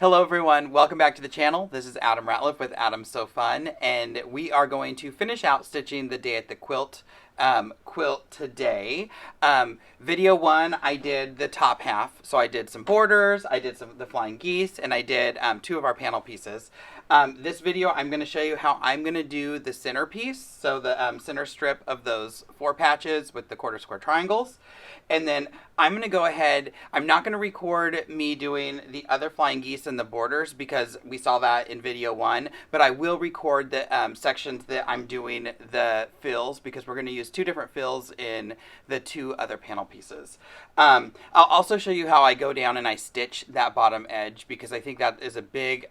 Hello everyone, welcome back to the channel. This is Adam Ratliff with Adam's So Fun, and we are going to finish out stitching the Day at the Quilt quilt today. Video one, I did the top half, so I did some borders, I did some the flying geese, and I did two of our panel pieces. This video, I'm going to show you how I'm going to do the center piece, so the center strip of those 4 patches with the quarter square triangles. And then I'm going to go ahead, I'm not going to record me doing the other flying geese and the borders because we saw that in video 1, but I will record the sections that I'm doing the fills because we're going to use 2 different fills in the 2 other panel pieces. I'll also show you how I go down and I stitch that bottom edge because I think that is a big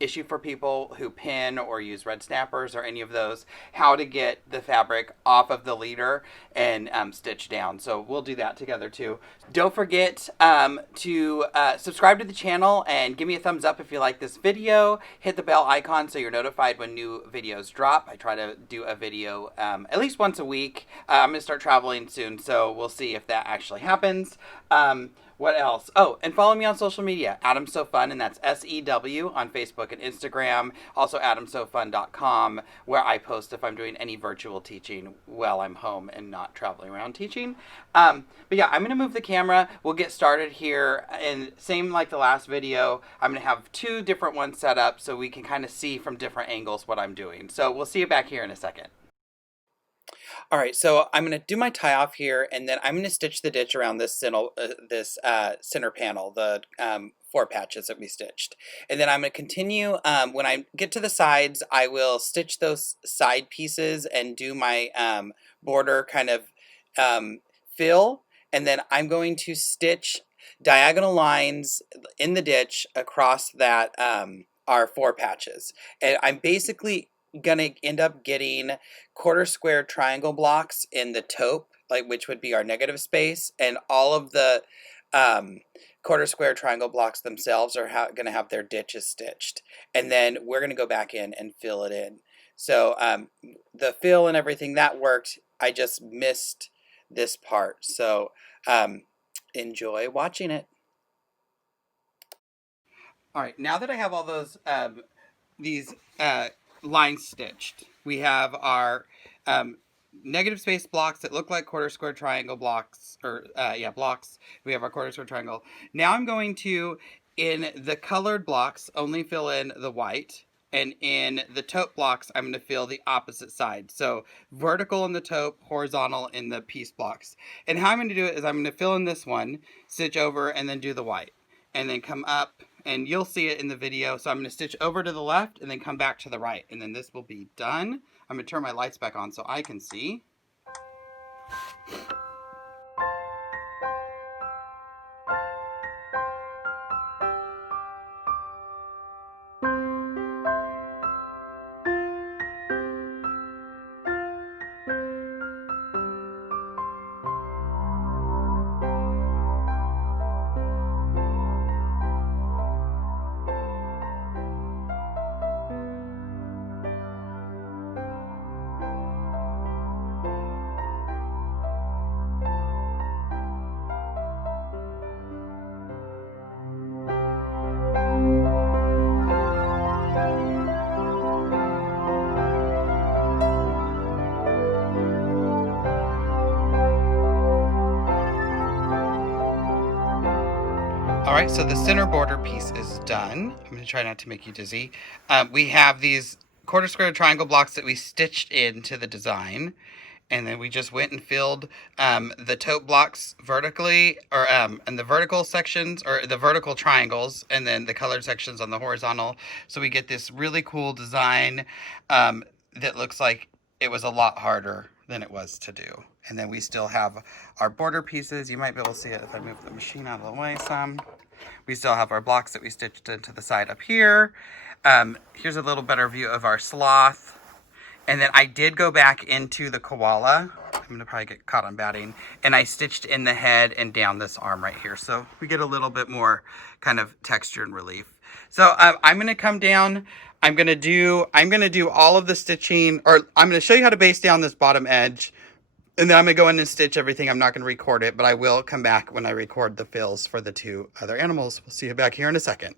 issue for people who pin or use red snappers or any of those, how to get the fabric off of the leader and stitch down. So we'll do that together too. Don't forget to subscribe to the channel and give me a thumbs up if you like this video. Hit the bell icon so you're notified when new videos drop. I try to do a video at least once a week. I'm going to start traveling soon, so we'll see if that actually happens. What else? Oh, and follow me on social media, Adam's So Fun, and that's SEW on Facebook and Instagram. Also, adamsofun.com, where I post if I'm doing any virtual teaching while I'm home and not traveling around teaching. But yeah, I'm going to move the camera. We'll get started here. And same like the last video, I'm going to have 2 different ones set up so we can kind of see from different angles what I'm doing. So we'll see you back here in a second. All right, so I'm going to do my tie off here, and then I'm going to stitch the ditch around this center panel, the 4 patches that we stitched. And then I'm going to continue, when I get to the sides, I will stitch those side pieces and do my border kind of fill, and then I'm going to stitch diagonal lines in the ditch across that our 4 patches. And I'm basically gonna end up getting quarter square triangle blocks in the taupe, which would be our negative space, and all of the quarter square triangle blocks themselves are gonna have their ditches stitched, and then we're gonna go back in and fill it in. So the fill and everything that worked, I just missed this part, so enjoy watching it. All right, now that I have all those these lines stitched, we have our negative space blocks that look like quarter square triangle blocks, or blocks. We have our quarter square triangle. Now I'm going to, in the colored blocks, only fill in the white, and in the taupe blocks, I'm going to fill the opposite side. So vertical in the taupe, horizontal in the piece blocks. And how I'm going to do it is I'm going to fill in this one, stitch over, and then do the white, and then come up, and you'll see it in the video. So I'm going to stitch over to the left and then come back to the right, and then this will be done. I'm going to turn my lights back on so I can see. Alright, so the center border piece is done. I'm going to try not to make you dizzy. We have these quarter square triangle blocks that we stitched into the design. And then we just went and filled the taupe blocks vertically, or and the vertical sections, or the vertical triangles, and then the colored sections on the horizontal. So we get this really cool design that looks like it was a lot harder than it was to do. And then we still have our border pieces. You might be able to see it if I move the machine out of the way some. We still have our blocks that we stitched into the side up here. Here's a little better view of our sloth. And then I did go back into the koala. I'm going to probably get caught on batting. And I stitched in the head and down this arm right here. So we get a little bit more kind of texture and relief. So I'm going to come down. I'm going to do all of the stitching, or I'm going to show you how to base down this bottom edge. And then I'm going to go in and stitch everything. I'm not going to record it, but I will come back when I record the fills for the 2 other animals. We'll see you back here in a second.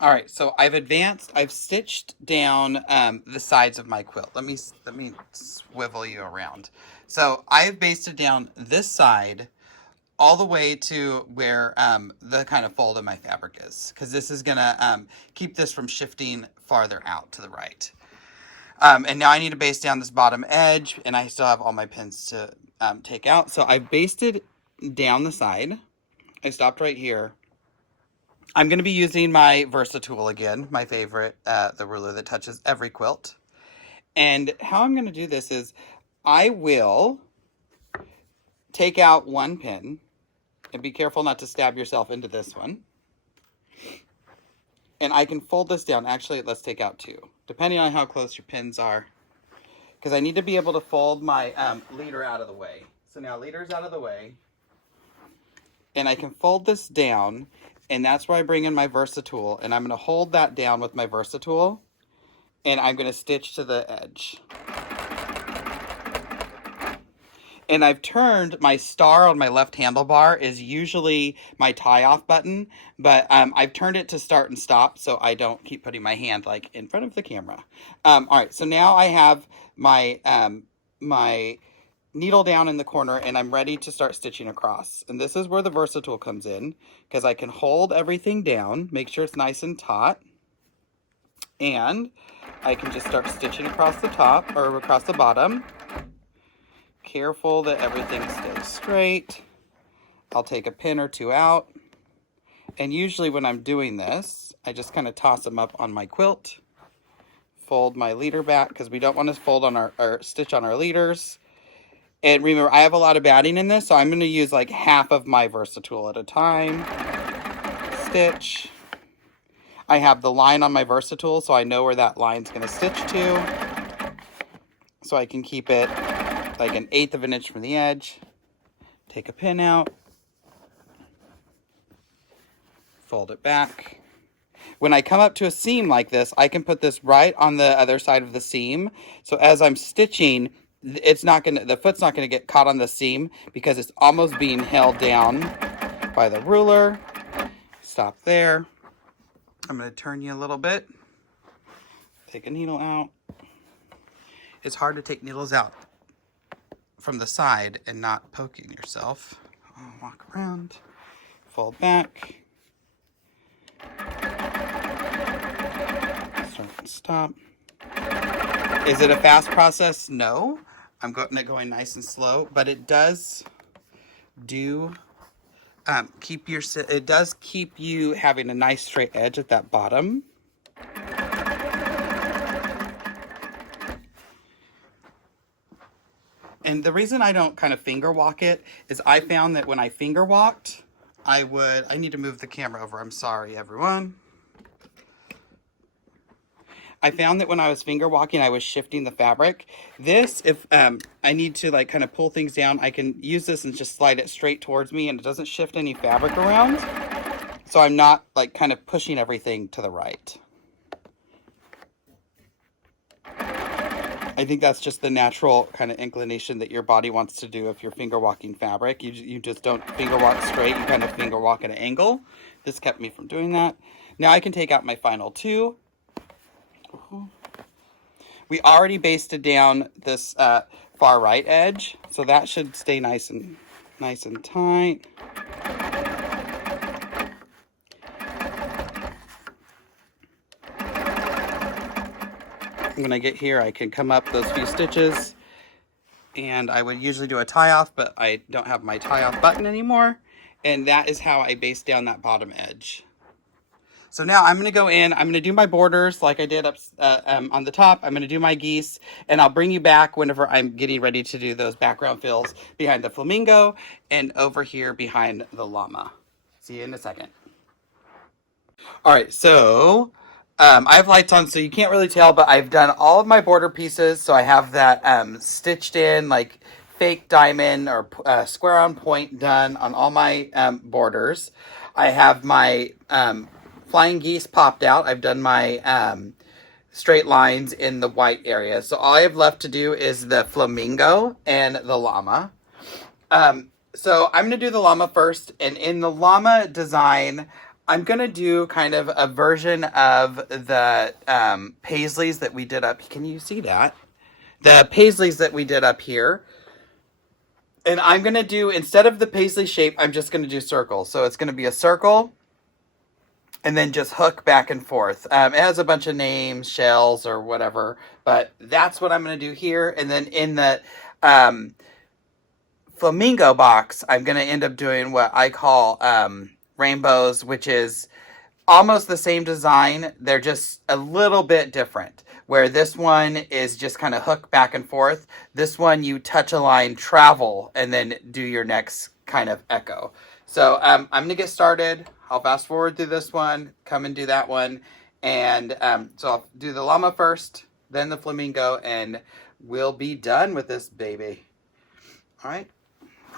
All right, so I've stitched down the sides of my quilt. Let me swivel you around. So I've basted down this side all the way to where the kind of fold of my fabric is, because this is gonna keep this from shifting farther out to the right. And now I need to baste down this bottom edge, and I still have all my pins to take out. So I've basted down the side. I stopped right here. I'm going to be using my Versa tool again, my favorite, the ruler that touches every quilt. And how I'm going to do this is I will take out one pin, and be careful not to stab yourself into this one. And I can fold this down. Actually, let's take out two, depending on how close your pins are, because I need to be able to fold my leader out of the way. So now leader's out of the way, and I can fold this down. And that's where I bring in my Versa tool, and I'm going to hold that down with my Versa tool, and I'm going to stitch to the edge. And I've turned my star on my left handlebar is usually my tie-off button, but I've turned it to start and stop so I don't keep putting my hand like in front of the camera. All right, so now I have my my needle down in the corner, and I'm ready to start stitching across. And this is where the Versa tool comes in, because I can hold everything down, make sure it's nice and taut, and I can just start stitching across the top or across the bottom. Careful that everything stays straight. I'll take a pin or two out, and usually when I'm doing this, I just kind of toss them up on my quilt, fold my leader back, because we don't want to fold on our stitch on our leaders. And remember, I have a lot of batting in this, so I'm going to use like half of my Versa tool at a time. Stitch. I have the line on my Versa tool, so I know where that line's going to stitch to. So I can keep it like 1/8 of an inch from the edge. Take a pin out. Fold it back. When I come up to a seam like this, I can put this right on the other side of the seam. So as I'm stitching, the foot's not gonna get caught on the seam because it's almost being held down by the ruler. Stop there. I'm gonna turn you a little bit. Take a needle out. It's hard to take needles out from the side and not poking yourself. I'll walk around, fold back, start and stop. Is it a fast process? No. I'm going nice and slow, but it does keep you having a nice straight edge at that bottom. And the reason I don't kind of finger walk it is I found that when I finger walked, I need to move the camera over. I'm sorry, everyone. I found that when I was finger walking, I was shifting the fabric. This, if I need to like kind of pull things down, I can use this and just slide it straight towards me, and it doesn't shift any fabric around. So I'm not like kind of pushing everything to the right. I think that's just the natural kind of inclination that your body wants to do if you're finger walking fabric. You just don't finger walk straight, you kind of finger walk at an angle. This kept me from doing that. Now I can take out my final two. We already basted down this far right edge, so that should stay nice and tight. When I get here, I can come up those few stitches, and I would usually do a tie off, but I don't have my tie off button anymore, and that is how I base down that bottom edge. So now I'm going to go in, I'm going to do my borders like I did up on the top. I'm going to do my geese, and I'll bring you back whenever I'm getting ready to do those background fills behind the flamingo and over here behind the llama. See you in a second. All right, so I have lights on, so you can't really tell, but I've done all of my border pieces. So I have that stitched in like fake diamond or square on point done on all my borders. I have my flying geese popped out. I've done my straight lines in the white area. So all I have left to do is the flamingo and the llama. So I'm going to do the llama first. And in the llama design, I'm going to do kind of a version of the paisleys that we did up. Can you see that? The paisleys that we did up here. And I'm going to do, instead of the paisley shape, I'm just going to do circles. So it's going to be a circle and then just hook back and forth. It has a bunch of names, shells or whatever, but that's what I'm going to do here. And then in the flamingo box, I'm going to end up doing what I call rainbows, which is almost the same design. They're just a little bit different. Where this one is just kind of hook back and forth. This one you touch a line, travel, and then do your next kind of echo. So I'm going to get started. I'll fast forward through this one, come and do that one. And so I'll do the llama first, then the flamingo, and we'll be done with this baby. All right.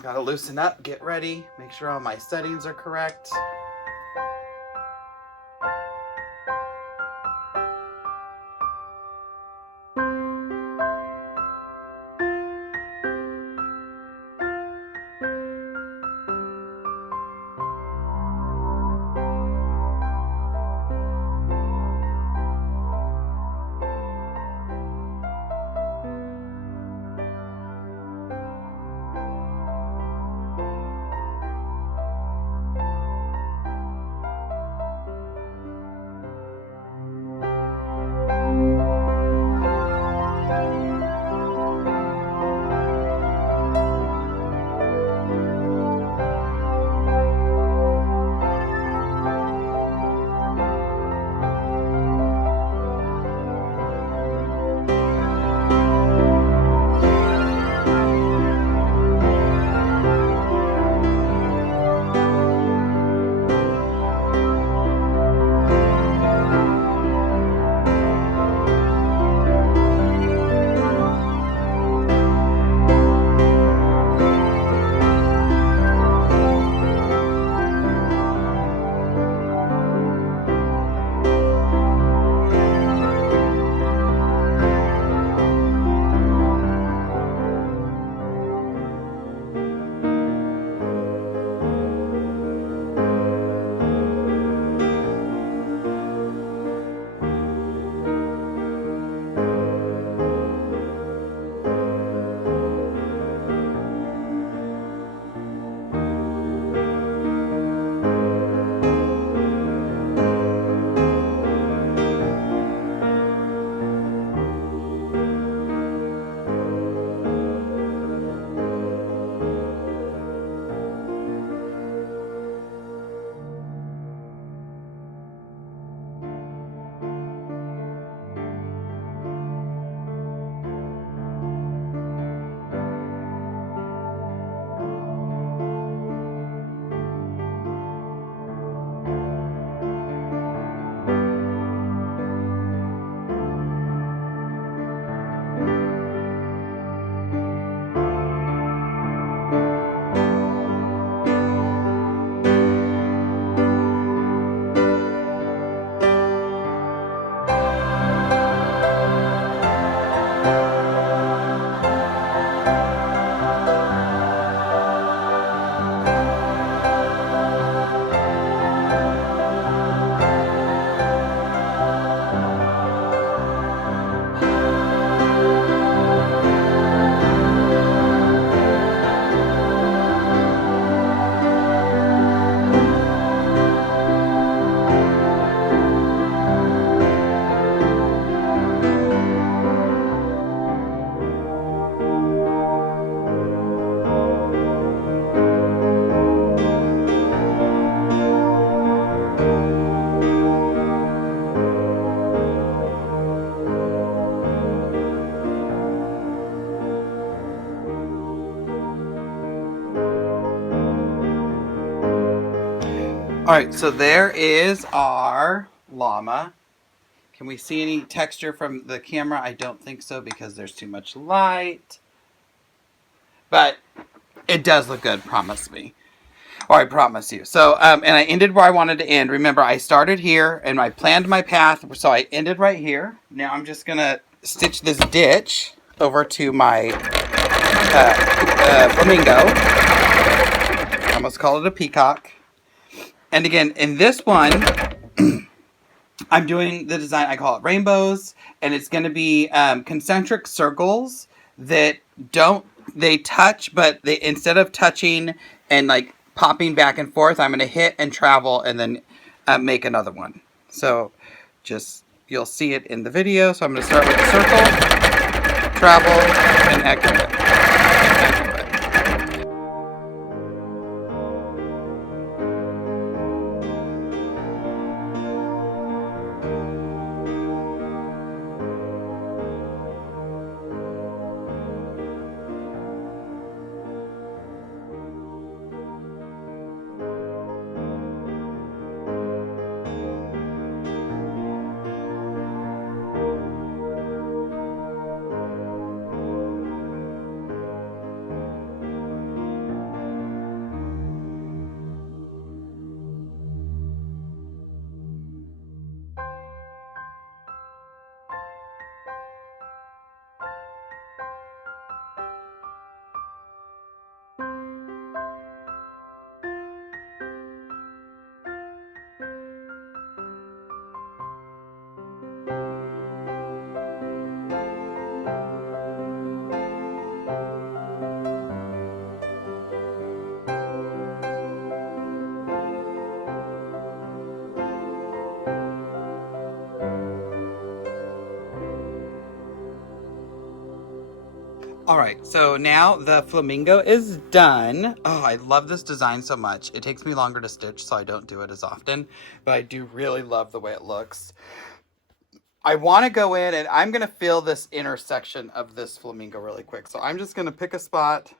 Got to loosen up, get ready, make sure all my settings are correct. All right, so there is our llama. Can we see any texture from the camera? I don't think so because there's too much light. But it does look good, promise me. Or I promise you. So, and I ended where I wanted to end. Remember, I started here and I planned my path. So I ended right here. Now I'm just going to stitch this ditch over to my flamingo. I almost call it a peacock. And again, in this one, I'm doing the design, I call it rainbows, and it's going to be concentric circles that they touch, but they, instead of touching and like popping back and forth, I'm going to hit and travel and then make another one. So you'll see it in the video. So I'm going to start with the circle, travel, and echo it. All right, so now the flamingo is done. Oh, I love this design so much. It takes me longer to stitch, so I don't do it as often, but I do really love the way it looks. I want to go in and I'm going to fill this intersection of this flamingo really quick. So I'm just going to pick a spot.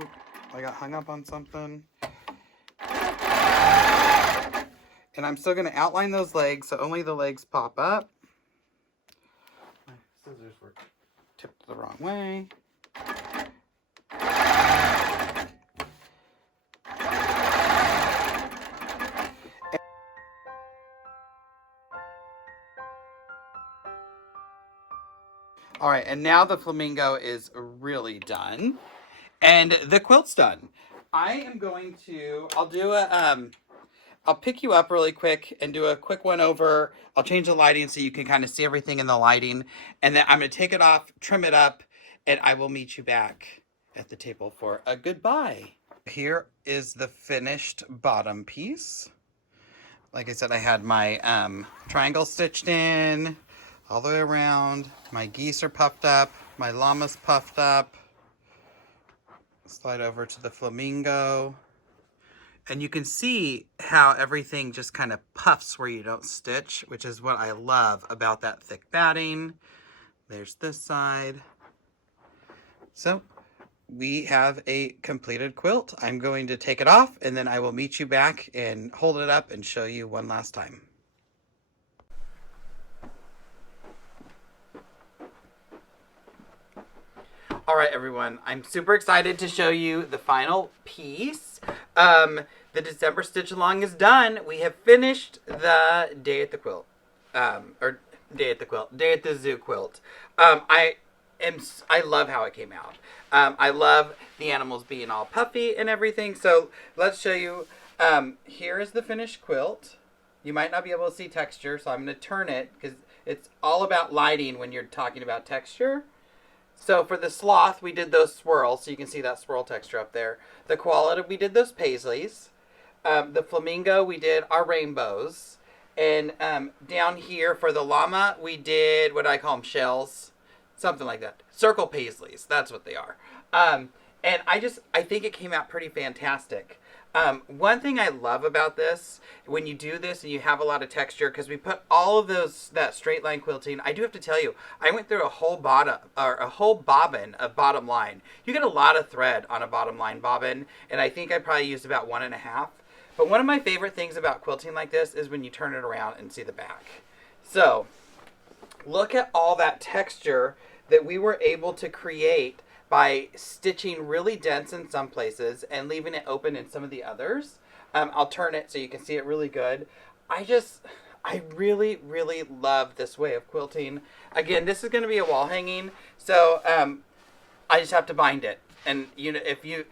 Oop, I got hung up on something. And I'm still going to outline those legs, so only the legs pop up. My scissors were tipped the wrong way. All right, and now the flamingo is really done. And the quilt's done. I am going to, I'll pick you up really quick and do a quick one over. I'll change the lighting so you can kind of see everything in the lighting. And then I'm going to take it off, trim it up, and I will meet you back at the table for a goodbye. Here is the finished bottom piece. Like I said, I had my triangle stitched in all the way around. My geese are puffed up. My llama's puffed up. Slide over to the flamingo. And you can see how everything just kind of puffs where you don't stitch, which is what I love about that thick batting. There's this side. So we have a completed quilt. I'm going to take it off and then I will meet you back and hold it up and show you one last time. All right, everyone, I'm super excited to show you the final piece. The December stitch along is done. We have finished the Day at the Quilt, Day at the Zoo quilt. I love how it came out. I love the animals being all puffy and everything. So let's show you. Here is the finished quilt. You might not be able to see texture, so I'm going to turn it because it's all about lighting when you're talking about texture. So for the sloth, we did those swirls, so you can see that swirl texture up there. The koala, we did those paisleys. The flamingo, we did our rainbows. And down here for the llama, we did, what do I call them, shells? Something like that. Circle paisleys, that's what they are. And I think it came out pretty fantastic. One thing I love about this, when you do this and you have a lot of texture, because we put all of that straight line quilting, I do have to tell you, I went through a whole bobbin of bottom line. You get a lot of thread on a bottom line bobbin, and I think I probably used about 1.5. But one of my favorite things about quilting like this is when you turn it around and see the back. So, look at all that texture that we were able to create by stitching really dense in some places and leaving it open in some of the others. I'll turn it so you can see it really good. I really, really love this way of quilting. Again, this is going to be a wall hanging, so I just have to bind it. and you know, if you're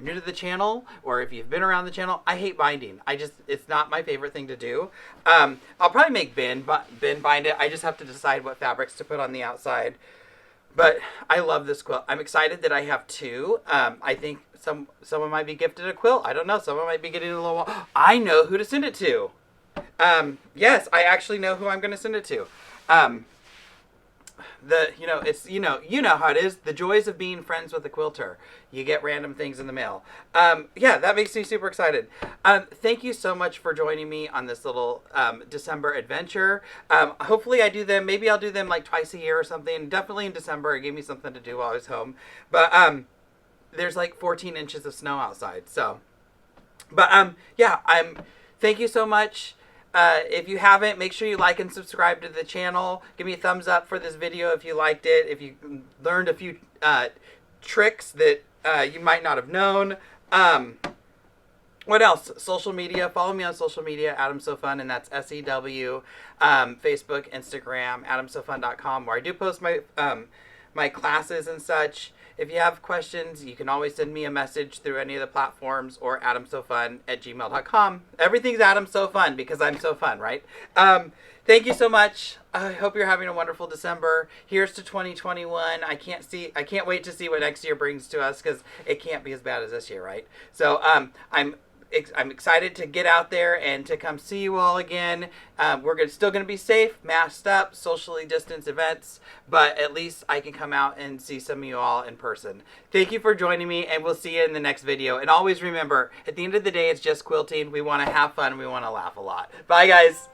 new to the channel, or if you've been around the channel, I hate binding. It's not my favorite thing to do. I'll probably make Ben bind it. I just have to decide what fabrics to put on the outside. But I love this quilt. I'm excited that I have two. I think someone might be gifted a quilt. I don't know. Someone might be getting a little. I know who to send it to. Yes, I actually know who I'm going to send it to. It's you know how it is. The joys of being friends with a quilter. You get random things in the mail. Yeah, that makes me super excited. Thank you so much for joining me on this little December adventure. Hopefully I do them. Maybe I'll do them like twice a year or something. Definitely in December. It gave me something to do while I was home. But there's like 14 inches of snow outside. So, but yeah, thank you so much. If you haven't, make sure you like and subscribe to the channel. Give me a thumbs up for this video if you liked it. If you learned a few tricks that you might not have known. What else? Social media. Follow me on social media, Adam So Fun, and that's SEW. Facebook, Instagram, adamsofun.com, where I do post my my classes and such. If you have questions, you can always send me a message through any of the platforms, or adamsofun@gmail.com. Everything's Adam So Fun because I'm so fun, right? Thank you so much. I hope you're having a wonderful December. Here's to 2021. I can't wait to see what next year brings to us, because it can't be as bad as this year, right? So I'm excited to get out there and to come see you all again. We're still going to be safe, masked up, socially distanced events, but at least I can come out and see some of you all in person. Thank you for joining me, and we'll see you in the next video. And always remember, at the end of the day, it's just quilting. We want to have fun. We want to laugh a lot. Bye, guys.